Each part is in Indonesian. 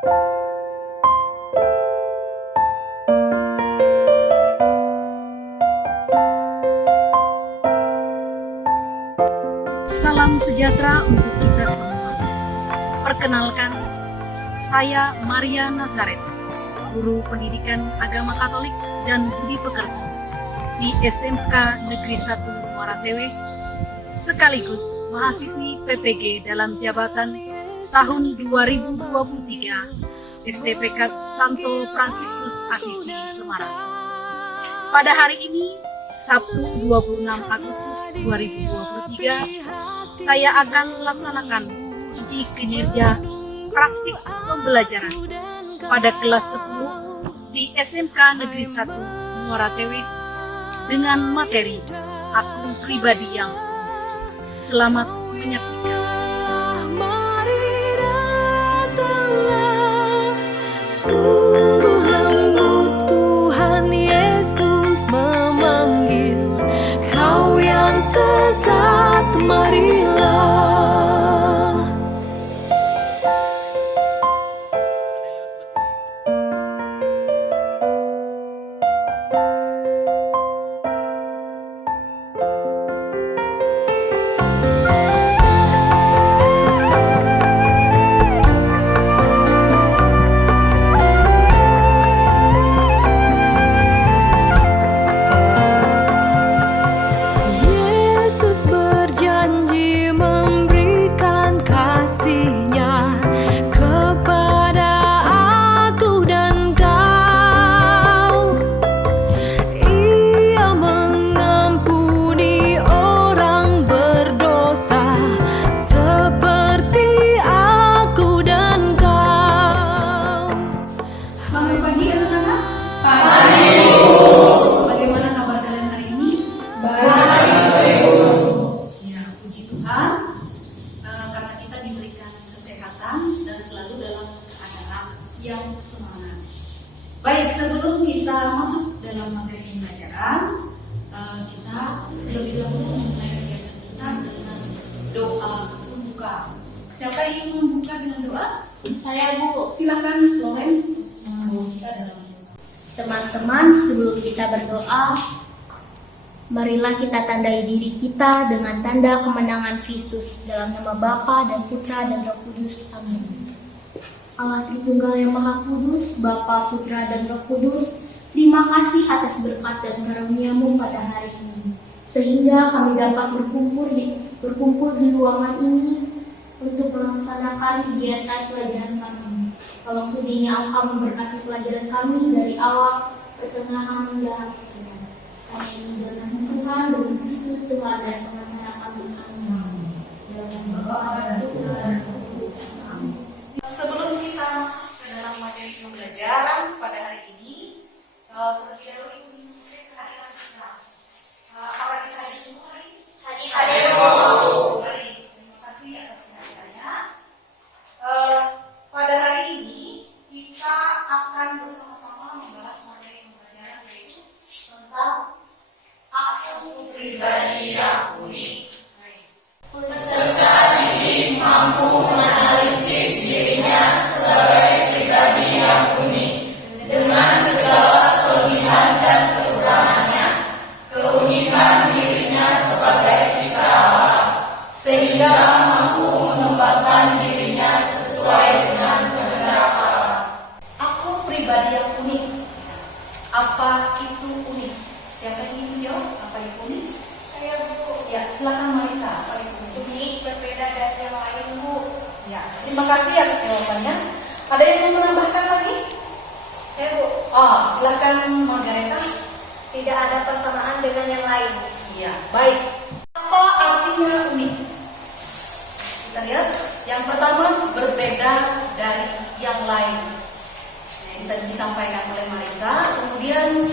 Salam sejahtera untuk kita semua. Perkenalkan, saya Maria Nazaret, guru pendidikan agama Katolik dan budi pekerti di SMK Negeri 1 Muara Tewe, sekaligus mahasiswi PPG dalam jabatan tahun 2023 SDPK Santo Fransiskus Asisi Semarang. Pada hari ini, Sabtu 26 Agustus 2023, saya akan melaksanakan uji kinerja praktik pembelajaran pada kelas 10 di SMK Negeri 1 Muara Tewe dengan materi akun pribadi yang selamat menyaksikan. Yang semangat. Baik, sebelum kita masuk dalam materi pembelajaran, kita lebih dahulu memulai kegiatan kita dengan doa pembuka. Siapa yang membuka dengan doa? Saya, Bu. Silakan, Loren, membawa kita dalam doa. Teman-teman, sebelum kita berdoa, marilah kita tandai diri kita dengan tanda kemenangan Kristus dalam nama Bapa dan Putra dan Roh Kudus. Amin. Allah Tritunggal yang Maha Kudus, Bapa, Putra, dan Roh Kudus, terima kasih atas berkat dan karunia-Mu pada hari ini, sehingga kami dapat berkumpul di ruangan ini untuk melaksanakan kegiatan pelajaran kami. Tolong sudinya Engkau memberkati pelajaran kami dari awal, pertengahan, hingga akhir. Kami ini dengan Tuhan, dengan Kristus Tuhan dan pengacara kami. Amin. Dalam Bapa dan Putra dan Roh Kudus. Amin. Sebelum kita masuk ke dalam materi pembelajaran pada hari ini, terlebih dahulu ingin kehadiran kita. Apa kita hadir semua hari ini? Hadir semua. Baik, terima kasih atas kehadirannya. Pada hari ini kita akan bersama-sama membahas materi pembelajaran yaitu tentang akun pribadi yang unik. Peserta didik mampu menganalisis dirinya sebagai pribadi yang unik dengan segala kelebihan dan kekurangannya, keunikan dirinya sebagai cipta Allah, sehingga mampu mengembangkan dirinya sesuai dengan kehendak Allah. Aku pribadi yang unik. Apa itu unik? Siapa yang ingin jawab? Apa itu unik? Saya, Bu. Ya, silakan Marisa. Apa itu unik? Unik berbeda dari yang lain, Bu. Ya, terima kasih atas jawabannya. Ada yang mau menambahkan lagi? Saya, Bu. Silakan Margareta. Tidak ada persamaan dengan yang lain. Iya, baik. Apa artinya unik? Kita lihat. Yang pertama, berbeda dari yang lain. Yang tadi disampaikan oleh Marisa. Kemudian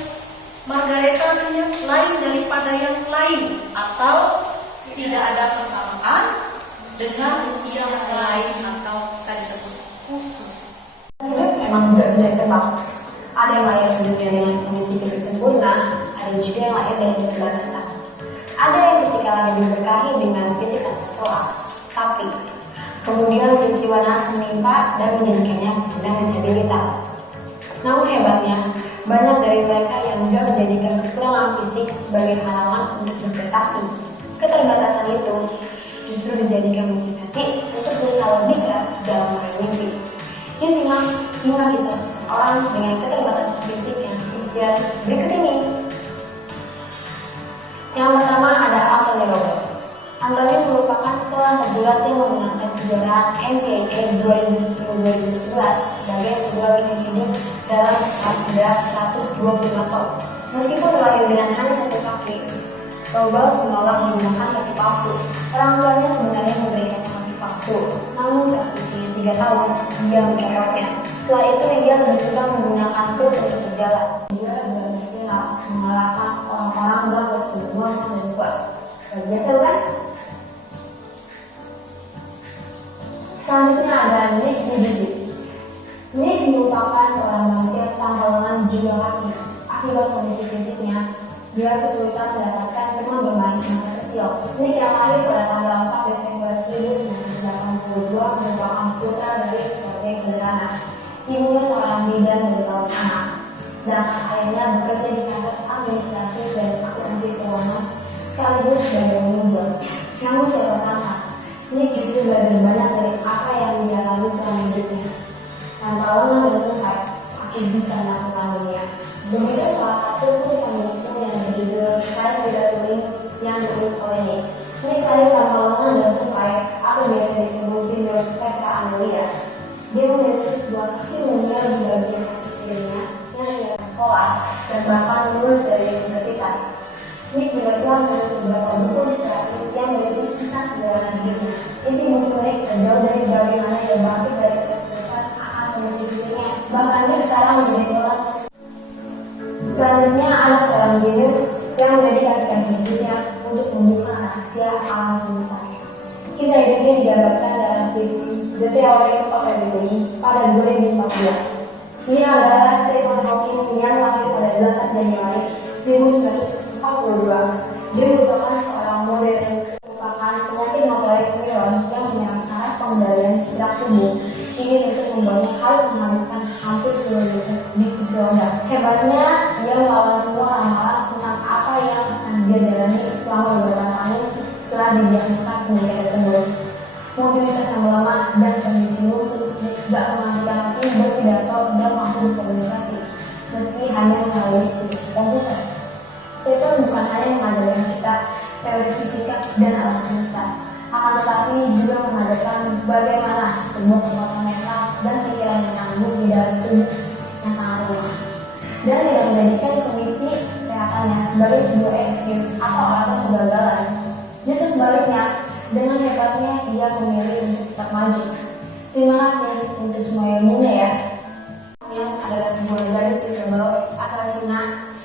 Margareta artinya lain daripada yang lain atau tidak ada persamaan dengan yang lain atau tadi sebut khusus. Memang juga bisa ditebak. Ada yang lahir di dunia dengan kondisi fisik sempurna, ada juga yang lahir dengan keterbatasan. Ada yang ketika lahir diberkahi dengan fisik yang intelektual, tapi Kemudian peristiwa naas menimpa dan menjadikannya penyandang disabilitas. Namun hebatnya, banyak dari mereka yang juga menjadikan kekurangan fisik sebagai halangan untuk berprestasi. Keterbatasan itu justru dijadikan motivasi untuk berusaha lebih keras dalam meraih mimpi. Yuk simak kisah orang dengan keterbatasan fisik yang spesial berikut ini. Yang pertama ada Anthony Robert. Anthony merupakan seorang pegulat yang memenangkan kejuaraan NCAA 2010-2011 sebagai pegulat terhidup dalam kelas berat 125 ton. Meskipun terlahir dengan hanya satu kaki, Robert menolak menggunakan kaki palsu. Orang tuanya sebenarnya memberikan kaki palsu, namun saat usia 3 tahun, dia mencopotnya. Setelah itu, dia lebih suka menggunakan boot untuk berjalan. Dia berhasil mengalahkan orang-orang yang bertubuh dan kuat. Biasa kan? Selanjutnya ada Nick Vujicic. Nick merupakan seorang manusia tanpa lengan juga kaki. Akibat kondisi fisiknya, dia kesulitan mendapatkan teman bermain semasa kecil. Nick yang lahir pada tanggal 4 Desember 1982 merupakan putra dari keluarga sederhana. Ibunya seorang bidan dari laut anak, sedangkan ayahnya bekerja di kantor administrasi dan akuntansi keuangan sekaligus sebagai manajer. Namun siapa sangka, Nick justru belajar banyak dari apa yang dia lalui selama hidupnya. Tanpa lengan dan selesai, aku bisa melakukannya. Begitu salah satu tulisan buku yang berjudul Saya Tidak Tuling yang ditulis oleh Nick. Nick lahir tanpa lengan dan selesai, aku biasa disebut sindrom Petra Amelia. Dia memiliki sebuah kaki meninggal di bagian kaki kirinya yang dia sekolah dan bahkan lulus dari universitas. Nick juga telah menulis beberapa buku inspiratif yang berisi kisah perjalanan hidupnya. Isi buku Nick terjauh dari bagaimana ia bangkit dari kesulitan akan kondisi fisiknya. Bahkan dia sekarang menjadi seorang. Selanjutnya ada seorang jenius yang mendedikasikan hidupnya untuk membuka rahasia alam semesta. Kisah hidupnya digambarkan dalam film The Theory of Everything pada 2014. Dia adalah Stephen Hawking yang lahir pada 8 Januari 1942. Dia merupakan seorang model yang merupakan penyakit motorik neuron yang menyerang saraf pengendalian gerak tubuh. Ini untuk membuatnya harus menghabiskan hampir seluruh hidup di kursi roda. Hebatnya, dia melawan semua ramalan tentang apa yang akan dia jalani selama beberapa tahun setelah didiagnosa penyakit tersebut. Mobilitas yang melemah dan kondisi lumpuh tidak mengakibatkan hati berpidato dan mampu berkomunikasi meski hanya melalui komputer. Itu bukan hanya mengajarkan kita teori fisika dan alam semesta, akan tetapi juga mengajarkan bagaimana sebuah kekuatan mental dan pikiran yang tangguh di dalam tubuh yang sangat lemah. Dan tidak menjadikan kondisi kesehatannya sebagai sebuah excuse atau alasan kegagalan. Justru sebaliknya, dengan hebatnya ia memilih untuk tetap maju. Terima kasih untuk semua ilmunya ya. Yang adalah sebuah gadis Isabel asal Cina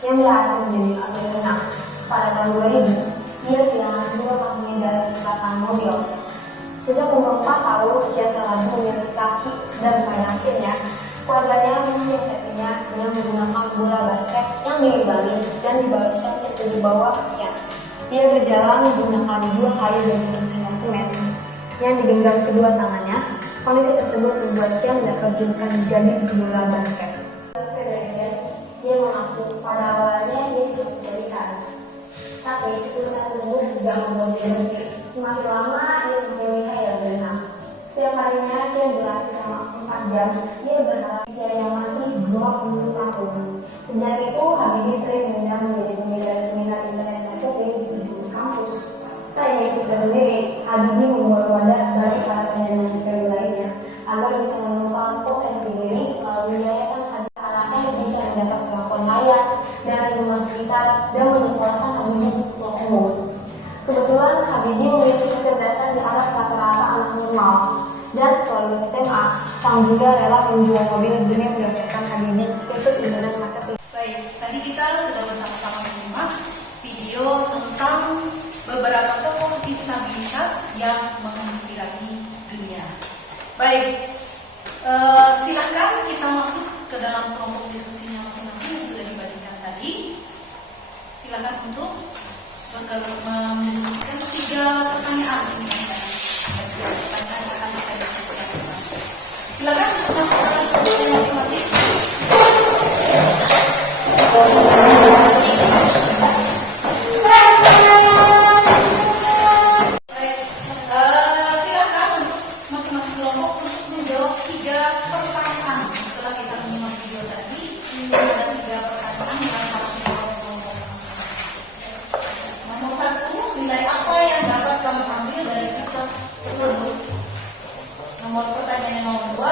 yang berhasil menjadi atlet renang. Pada tahun 2000, dia kehilangan 2 kakinya dari kecelakaan mobil. Sejak umur 4 tahun, dia telah memiliki kaki dan pada akhirnya, keluarganya mensiasatinya dengan menggunakan bola basket yang diimbangi dan dibalaskan ke bawah kakinya. Dia berjalan menggunakan 2 kayu dengan semen yang digenggam kedua tangannya. Kondisi tersebut membuat dia tidak terjunkan menjadi bola basket. Dia mengaku pada awalnya dia sudah menjadikan, tapi kesulitan tersebut juga membuat dia berhenti. Semakin lama dia semakin lihai dalam berenang. Setiap harinya dia berlatih selama 4 jam. Dia berharap usia yang masih 20 tahun. Sejak itu Habibie sering mengundang menjadi pembicara seminar internet marketing di kampus. Tak ingin sukses sendiri, Habibie membuat wadah bagi para penyandang disabilitas lainnya agar bisa mengembangkan potensi diri melalui yayasan anaknya yang bisa mendapat perlakuan layak dari rumah sekitar dan menyekolahkan umum untuk umum. Kebetulan Habibie memiliki kecerdasan di atas rata-rata anak normal dan setelah lulus SMA, sang juga rela menjual mobil demi mendapatkan Habibie untuk internet marketing. Baik, tadi kita sudah bersama-sama menyimak video tentang beberapa tokoh disabilitas yang menginspirasi dunia. Baik, silahkan kita masuk ke dalam kelompok diskusinya masing-masing yang sudah dibagikan tadi. Silahkan untuk mendiskusikan 3 pertanyaan. Pertanyaan akan kita Silakan masuk ke dalam masing-masing. Silakan untuk masing-masing kelompok untuk menjawab 3 pertanyaan. Setelah kita menyimak video tadi, ada 3 pertanyaan yang harus dijawab kelompok. Nomor 1, nilai apa yang dapat kamu ambil dari kisah tersebut? Nomor pertanyaan yang nomor 2,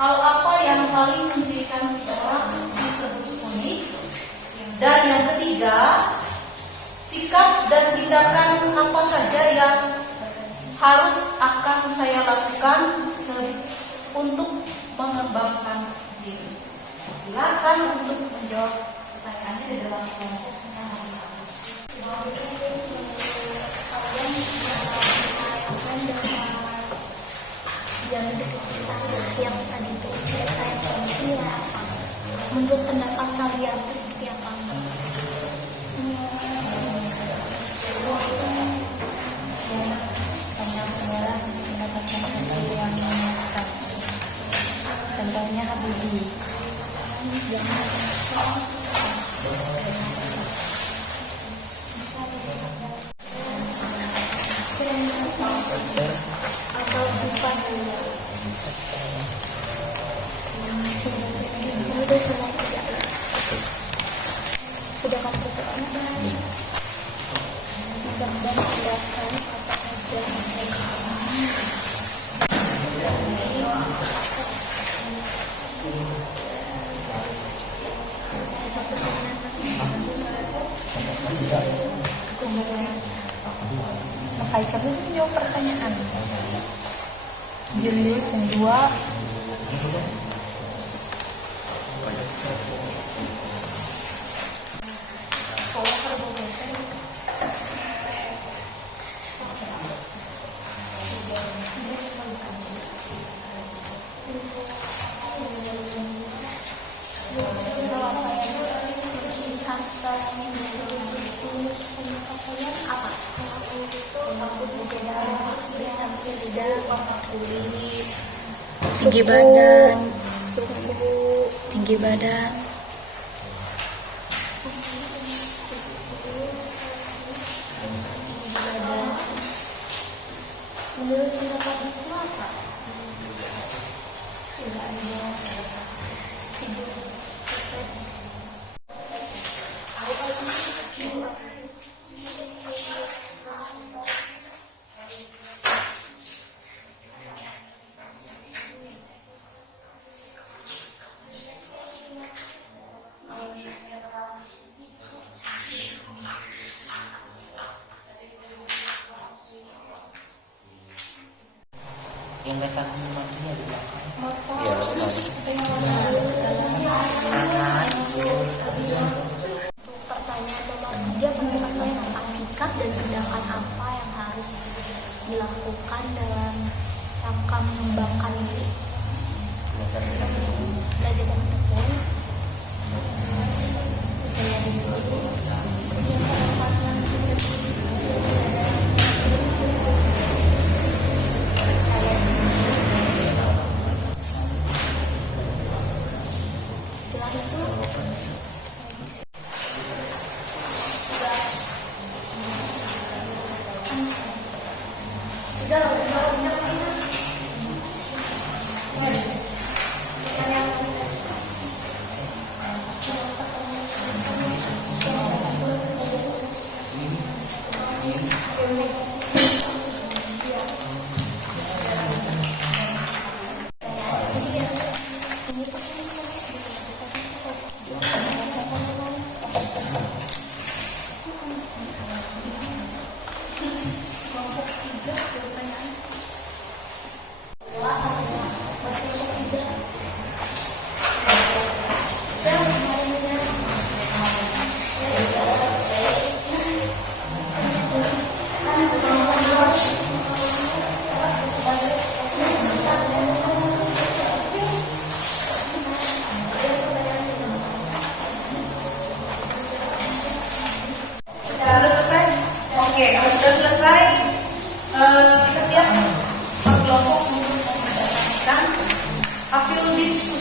hal apa yang paling mencirikan seseorang disebut unik? Dan yang ketiga, sikap dan tindakan apa saja yang harus akan saya lakukan untuk mengembangkan diri. Silakan untuk menjawab pertanyaannya di dalam kelompok. Yang kisah yang tadi itu cerita yang penting ya apa? Menurut pendapat kalian itu seperti apa? Mendapatkan hal yang memuaskan. Contohnya Habibie. Atau sifat itu salah tidak. Sedangkan persoalan sikap dan tindakan apa saja Makanya kami menjawab pertanyaan. Julius yang 2. tinggi badan, suhu, tinggi badan, menurut pendapat Bisma apa? Tidak ada hidup yang gak satu membantunya di belakang. Pertanyaan nomor 3, pendapat kalian apa? Sikap dan tindakan apa yang harus dilakukan dalam rangka mengembangkan diri? Belajar dengan tekun, percaya diri, setelah itu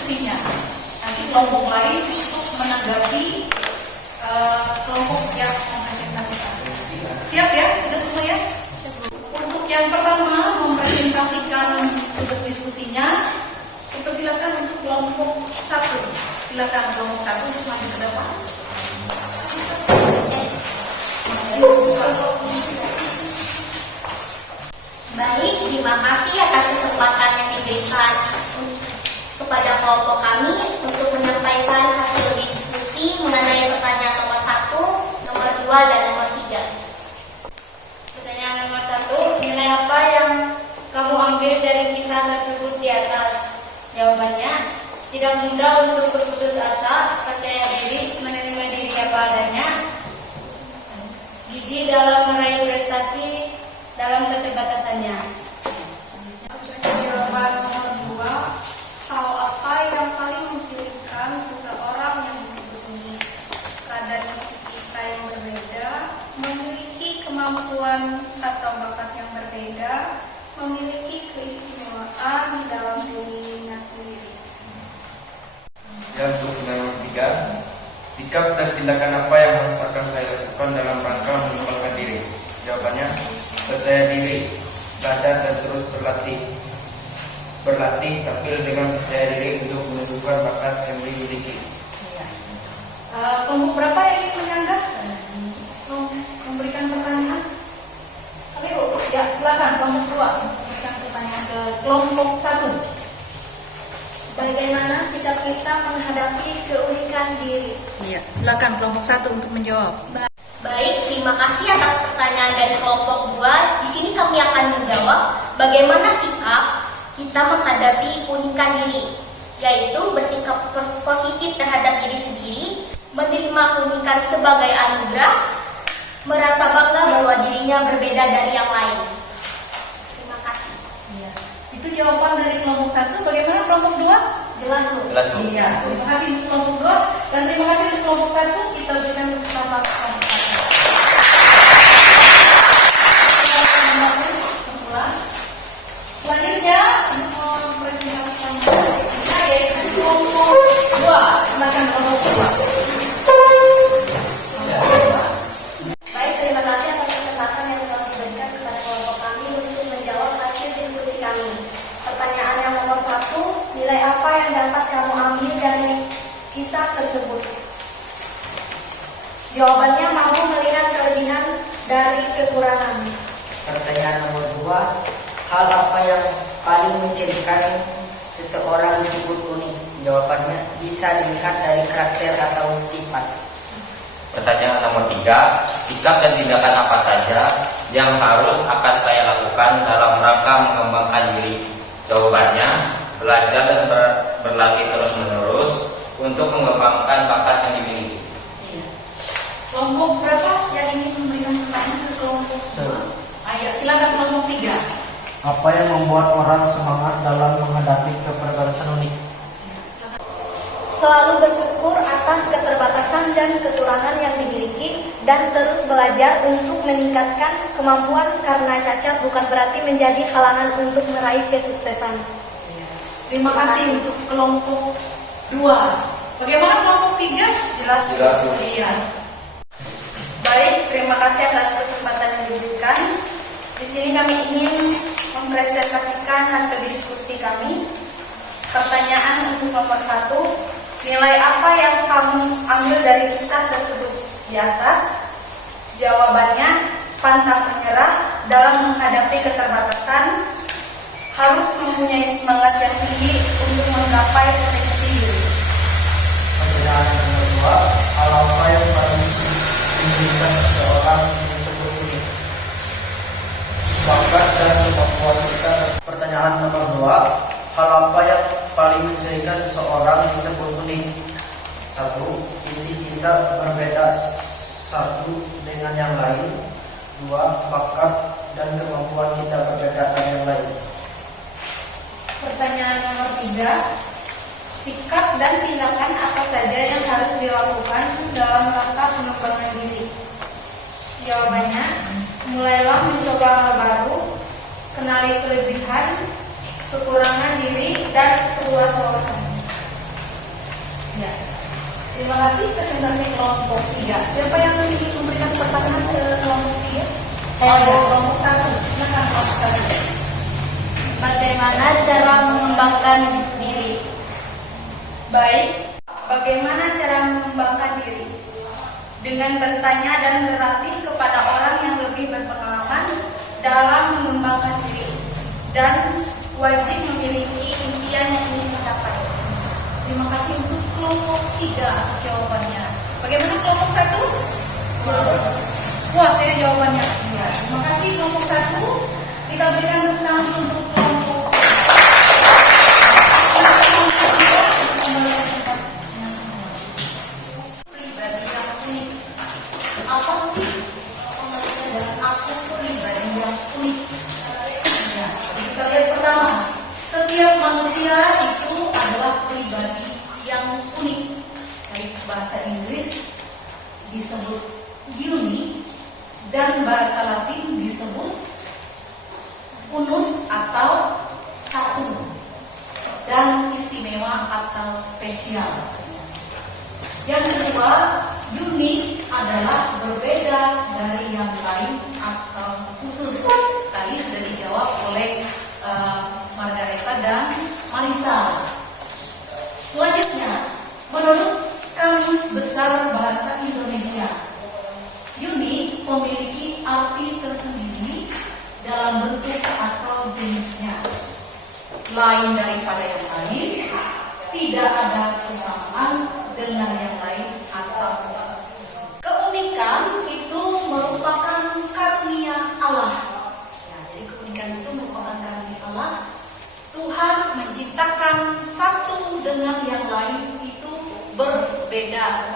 diskusinya. Nanti kelompok lain untuk menanggapi kelompok yang mempresentasikan. Siap ya? Sudah semua ya? Untuk yang pertama mempresentasikan tugas diskusinya, dipersilakan untuk kelompok 1. Silakan kelompok 1 untuk maju ke depan. Baik, terima kasih atas kesempatan yang diberikan kepada kelompok kami untuk menyampaikan hasil diskusi mengenai pertanyaan nomor 1, nomor 2, dan nomor 3. Pertanyaan nomor 1, nilai apa yang kamu ambil dari kisah tersebut di atas? Jawabannya, tidak mudah untuk berputus asa, percaya diri, menerima diri apa adanya, gigih dalam meraih prestasi dalam keterbatasannya. Jawaban nomor 2, hal apa yang paling memcirikan seseorang yang disebut unik? Kadar kita yang berbeda, memiliki kemampuan atau bakat yang berbeda, memiliki keistimewaan di dalam dominasi diri. Dan untuk nomor 3, sikap dan tindakan apa yang harus akan saya lakukan dalam rangka mengembangkan diri? Jawabannya, percaya diri, belajar dan terus berlatih. Berlatih tampil dengan percaya diri untuk menunjukkan bakat yang dimiliki. Kelompok berapa yang ingin menyanggah? Memberikan pertanyaan? Ayo, ya silakan kelompok 2 memberikan pertanyaan ke kelompok 1. Bagaimana sikap kita menghadapi keunikan diri? Iya, silakan kelompok 1 untuk menjawab. Baik, terima kasih atas pertanyaan dari kelompok 2. Di sini kami akan menjawab bagaimana sikap kita menghadapi keunikan diri, yaitu bersikap positif terhadap diri sendiri, menerima keunikan sebagai anugerah, merasa bangga bahwa dirinya berbeda dari yang lain. Terima kasih. Iya. Itu jawaban dari kelompok 1. Bagaimana kelompok 2? Jelas, Bu. Jelas, Bu. Iya, terima kasih untuk kelompok 2 dan terima kasih untuk kelompok 1. Kita berikan tepuk tangan kelompok 1. Selanjutnya mempresentasikan kita yaitu kelompok 2. Silakan kelompok 2. Baik, terima kasih atas kesempatan yang telah diberikan kepada kelompok kami untuk menjawab hasil diskusi kami. Pertanyaan yang nomor 1, nilai apa yang dapat kamu ambil dari kisah tersebut? Jawabannya, mampu melihat kelebihan dari kekurangan. Pertanyaan nomor 2, hal apa yang paling menjadikan seseorang disebut unik? Jawabannya, bisa dilihat dari karakter atau sifat. Pertanyaan nomor 3, sikap dan tindakan apa saja yang harus akan saya lakukan dalam rangka mengembangkan diri? Jawabannya, belajar dan berlatih terus-menerus untuk mengembangkan bakat yang dimiliki. Kelompok berapa yang ingin memberikan pertanyaan ke kelompok 2? Ayo, silakan kelompok 3. Apa yang membuat orang semangat dalam menghadapi keterbatasan unik? Selalu bersyukur atas keterbatasan dan kekurangan yang dimiliki dan terus belajar untuk meningkatkan kemampuan karena cacat bukan berarti menjadi halangan untuk meraih kesuksesan. Terima kasih untuk kelompok 2. Bagaimana kelompok 3? Jelas? Jelas. Iya. Baik, terima kasih atas kesempatan yang diberikan. Di sini kami ingin mempresentasikan hasil diskusi kami. Pertanyaan untuk nomor 1, nilai apa yang kamu ambil dari kisah tersebut di atas? Jawabannya, pantang menyerah dalam menghadapi keterbatasan, harus mempunyai semangat yang tinggi untuk menggapai potensi diri. Pertanyaan nomor 2, hal apa yang paling menjadikan seseorang disebut unik? Bakat dan kemampuan kita. Pertanyaan nomor 2, hal apa yang paling menjadikan seseorang disebut unik? 1. Visi kita berbeda satu dengan yang lain. 2. Bakat dan kemampuan kita berbeda dengan yang lain. Pertanyaan nomor 3, sikap dan tindakan apa saja yang harus dilakukan dalam rangka pengembangan diri? Jawabannya, mulailah mencoba hal baru, kenali kelebihan, kekurangan diri, dan perluas wawasan. Terima kasih presentasi kelompok 3. Siapa yang ingin memberikan pertanyaan ke kelompok 3? Saya Bu. Kelompok 1. Silakan kelompok 1. Bagaimana cara mengembangkan diri? Baik, bagaimana cara mengembangkan diri? Dengan bertanya dan berlatih kepada orang yang lebih berpengalaman dalam mengembangkan diri dan wajib memiliki impian yang ingin dicapai. Terima kasih untuk kelompok 3 atas jawabannya. Bagaimana kelompok 1? Puas ya jawabannya. Ya, terima kasih kelompok 1. Kita berikan tepuk tangan untuk kelompok pribadi yang unik. Apa sih dan aku pribadi yang unik? Ya, kita lihat pertama. Setiap manusia itu adalah pribadi yang unik. Dari bahasa Inggris disebut unique dan bahasa Latin disebut unus atau satu dan istimewa atau spesial. Yang kedua, unik adalah berbeda dari yang lain atau khusus. Tadi sudah dijawab oleh Margareta dan Marisa. Selanjutnya, menurut Kamus Besar Bahasa Indonesia, unik memiliki arti tersendiri dalam bentuk atau jenisnya. Lain daripada yang lain, tidak ada kesamaan dengan yang lain atau khusus. Keunikan itu merupakan karunia Allah. Ya, jadi keunikan itu merupakan karunia Allah. Tuhan menciptakan satu dengan yang lain itu berbeda.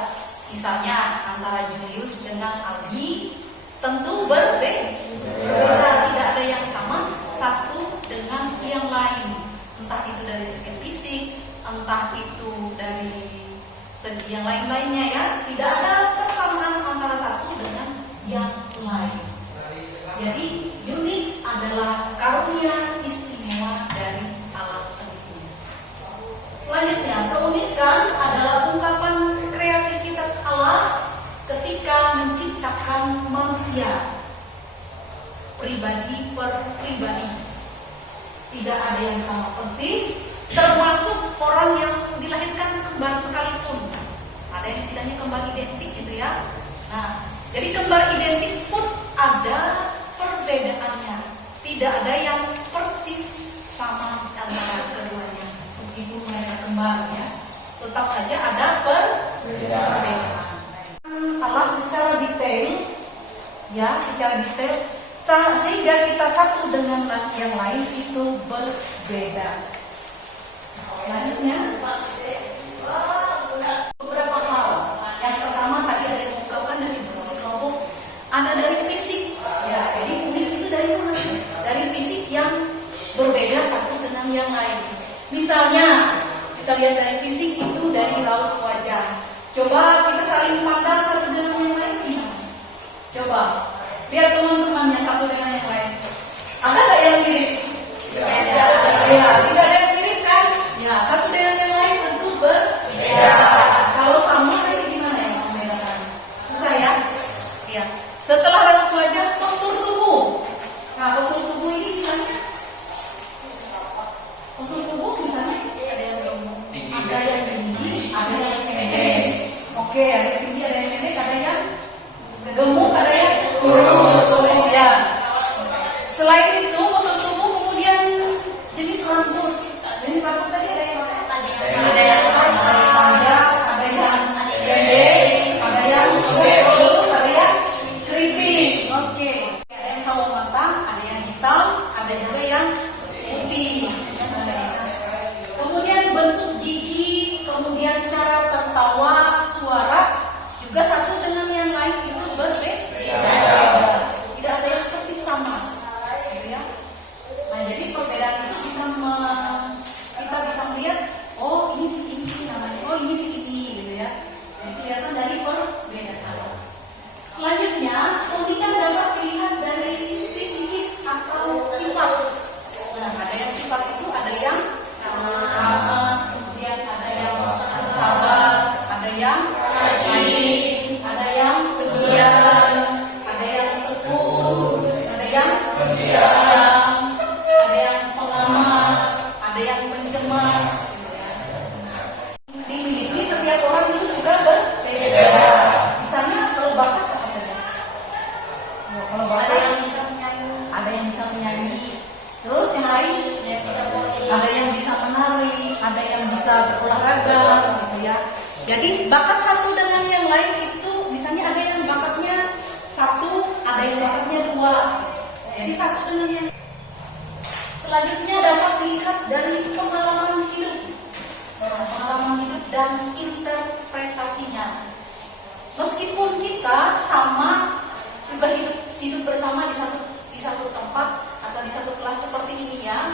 Misalnya antara Julius dengan Aldi tentu berbeda. Tidak ada yang sama satu dengan yang lain. Entah itu dari segi fisik, entah itu dari segi yang lain-lainnya ya. Tidak ada persamaan antara satu dengan yang lain. Jadi unik adalah karunia istimewa dari Allah sendiri. Selanjutnya, keunikan adalah ungkapan kreativitas Allah ketika menciptakan manusia pribadi per pribadi. Tidak ada yang sama persis, termasuk orang yang dilahirkan kembar sekalipun. Ada yang istilahnya kembar identik gitu ya. Nah, jadi kembar identik pun ada perbedaannya. Tidak ada yang persis sama antara keduanya. Meskipun mereka kembar ya, tetap saja ada perbedaan. Allah secara detail ya, secara detail sehingga kita satu dengan yang lain itu berbeda. Selanjutnya beberapa hal. Yang pertama tadi ada yang diungkapkan dari diskusi kelompok, ada dari fisik. Ya, jadi unik itu dari mana? Dari fisik yang berbeda satu dengan yang lain. Misalnya kita lihat dari fisik itu dari raut wajah. Coba kita saling pandang satu dengan yang lain gimana? Coba lihat teman-temannya satu dengan yang lain. Ada nggak yang mirip? Ya, tidak ada yang mirip kan? Ya, satu dengan yang lain tentu berbeda. Kalau sama kayak gimana yang membedakan? Susah ya? Ya. Setelah raut wajah, postur tubuh. Nah, postur tubuh ini misalnya, postur tubuh misalnya ada yang tinggi, ada yang pendek. Oke, ada yang tinggi, ada yang pendek, ada yang gemuk, ada yang kurus. Ya. Selain itu, postur tubuh kemudian jenis rambut. Jenis rambut tadi ada yang panjang, ada yang pendek, ada yang lurus, ada yang keriting. Oke. Ada yang sawo matang, ada yang hitam, ada juga yang putih. Kemudian bentuk gigi, kemudian cara tertawa, suara olahraga gitu ya. Jadi bakat satu dengan yang lain itu misalnya ada yang bakatnya satu, ada yang bakatnya dua. Jadi satu dengan yang selanjutnya dapat dilihat dari pengalaman hidup. Pengalaman hidup dan interpretasinya. Meskipun kita sama hidup bersama di satu tempat atau di satu kelas seperti ini ya,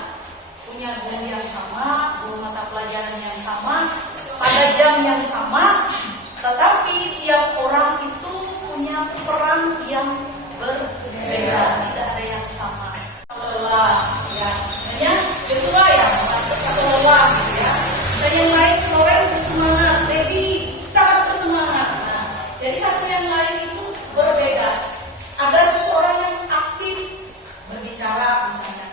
punya guru yang sama, guru mata pelajaran yang sama, pada jam yang sama, tetapi tiap orang itu punya peran yang berbeda, tidak ada yang sama. Lelah, ya, hanya Joshua ya, atau lelah, gitu ya. Saya yang lain, Loren bersemangat, Debbie sangat bersemangat. Nah, jadi satu yang lain itu berbeda. Ada seseorang yang aktif berbicara misalnya.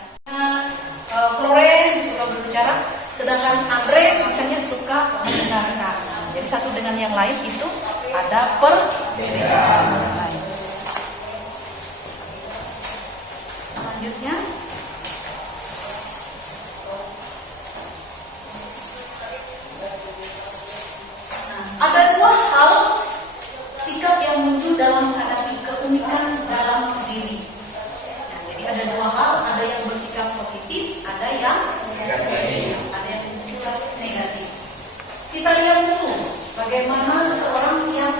Florence suka berbicara, sedangkan Andre misalnya suka mendengarkan. Jadi satu dengan yang lain itu ada perbedaan. Selanjutnya, ada dua hal sikap yang muncul dalam menghadapi keunikan dalam diri. Jadi ada dua hal, ada yang bersikap positif, ada yang bersikap negatif. Kita lihat dulu bagaimana seseorang yang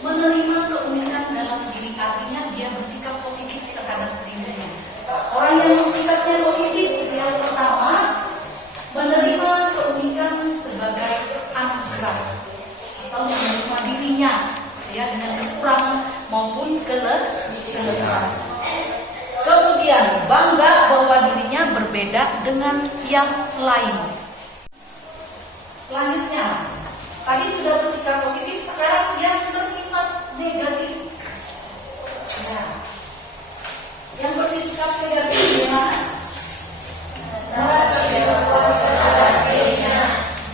menerima keunikan dalam diri, artinya dia bersikap positif terhadap dirinya. Orang yang bersikapnya positif itu yang pertama, menerima keunikan sebagai anugerah atau menerima dirinya ya dengan kekurangan maupun kelebihan. Kemudian bangga bahwa dirinya berbeda dengan yang lain. Selanjutnya, tadi sudah bersikap positif, sekarang yang bersifat negatif. Ya. Yang bersikap negatif gimana? Merasa tidak puas terhadap dirinya.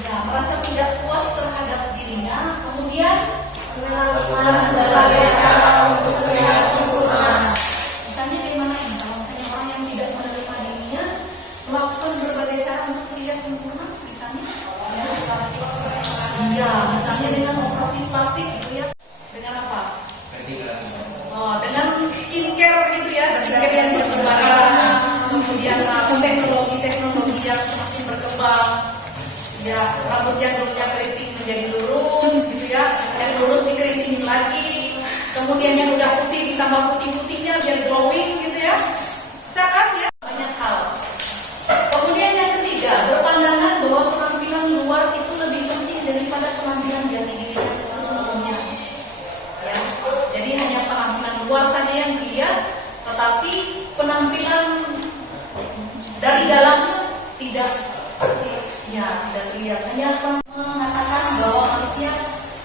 Ya, merasa tidak puas terhadap dirinya. Kemudian melakukan berbagai cara untuk terlihat sempurna. Misalnya bagaimana ini? Kalau misalnya orang yang tidak menerima dirinya melakukan berbagai cara untuk terlihat sempurna, misalnya iya, misalnya dengan operasi plastik gitu ya. Dengan apa? Dengan skincare gitu ya, skincare yang bertebaran, kemudian teknologi yang semakin berkembang. Ya, rambut yang dulunya keriting menjadi lurus gitu ya, yang lurus dikeritingin lagi. Kemudian yang udah putih ditambah putih-putihnya biar glowing gitu ya. Misalkan ya banyak hal. Kemudian yang ketiga, berpandangan bahwa penampilan luar itu lebih penting daripada penampilan jati diri sesungguhnya. Ya, jadi hanya penampilan luar saja yang dilihat, tetapi penampilan dari dalam tidak terlihat. Hanya mengatakan bahwa manusia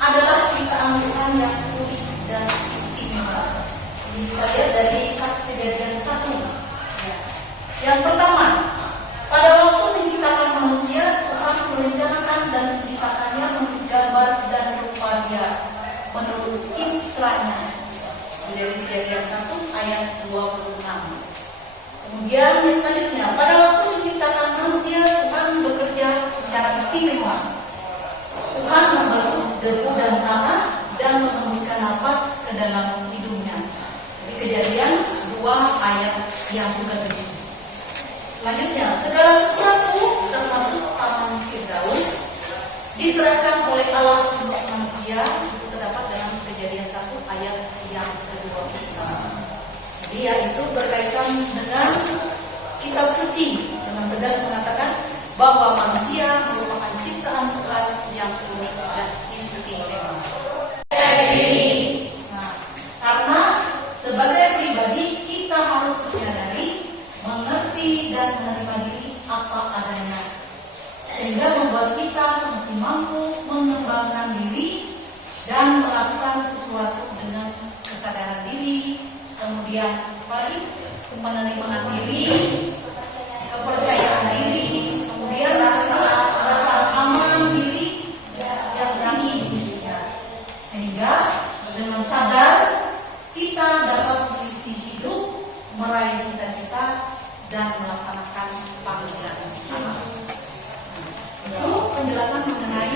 adalah ciptaan Tuhan yang unik dan istimewa. Ini kita lihat dari Kejadian 1. Ya. Yang pertama, pada waktu menciptakan manusia, Tuhan merencanakan dan menciptakannya menurut gambar dan rupa Dia, menurut citranya. Dari Kejadian 1 ayat 26. Kemudian yang selanjutnya, pada waktu menciptakan manusia, Tuhan bekerja secara istimewa. Tuhan membentuk debu dan tanah dan menghembuskan nafas ke dalam hidungnya. Di Kejadian 2 ayat yang ke-7. Selanjutnya, segala sesuatu termasuk taman Firdaus diserahkan oleh Allah untuk manusia. Itu terdapat dalam Kejadian 1 ayat yang ke-25. Jadi ya itu berkaitan dengan kitab suci, dengan tegas mengatakan bahwa manusia merupakan ciptaan Tuhan yang unik dan istimewa. Nah, karena sebagai pribadi kita harus menyadari, mengerti dan menerima diri apa adanya, sehingga membuat kita semakin mampu mengembangkan diri dan melakukan sesuatu dengan kesadaran diri. Kemudian apalagi penerimaan diri, kepercayaan diri, kemudian rasa aman diri yang berani, sehingga dengan sadar kita dapat mengisi hidup, meraih cita-cita dan melaksanakan panggilan. Itu penjelasan mengenai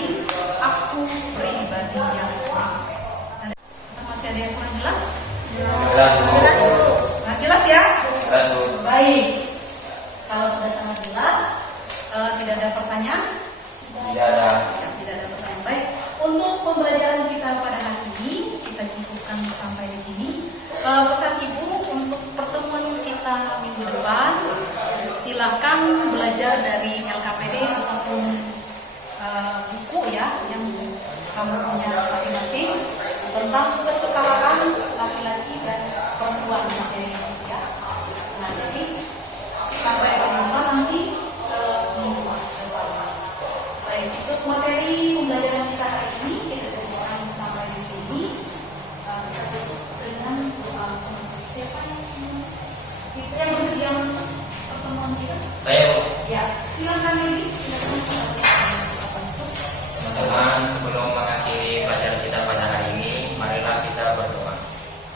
pesan Ibu untuk pertemuan kita minggu depan, silakan belajar dari LKPD ataupun buku ya yang kamu punya masing-masing tentang kesetaraan laki-laki dan perempuan materi ya. Nah, jadi sampai berjumpa nanti minggu depan. Baik, untuk materi pembelajaran kita hari ini kita akan sampai di sini. Kita tutup dengan doa penutup. Siapa yang bersedia untuk pertemuan kita? Saya, Ya, silakan ini. teman-teman, sebelum mengakhiri pelajaran kita pada hari ini, marilah kita berdoa.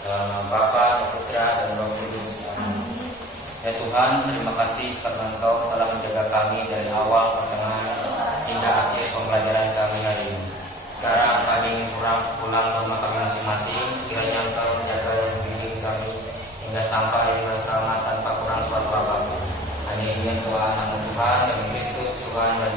Dalam nama Bapa, Putra, dan Roh Kudus. Amin. Ya Tuhan, terima kasih karena Engkau telah menjaga kami dari awal, pertengahan, hingga akhir pembelajaran kami hari ini. Sekarang kami ingin pulang ke rumah kami masing-masing. Kiranya Engkau menjaga dan membimbing kami hingga sampai dengan selamat tanpa kurang suatu apapun. Hanya ingin Tuhan, namun Tuhan, yang Kristus, Tuhan dan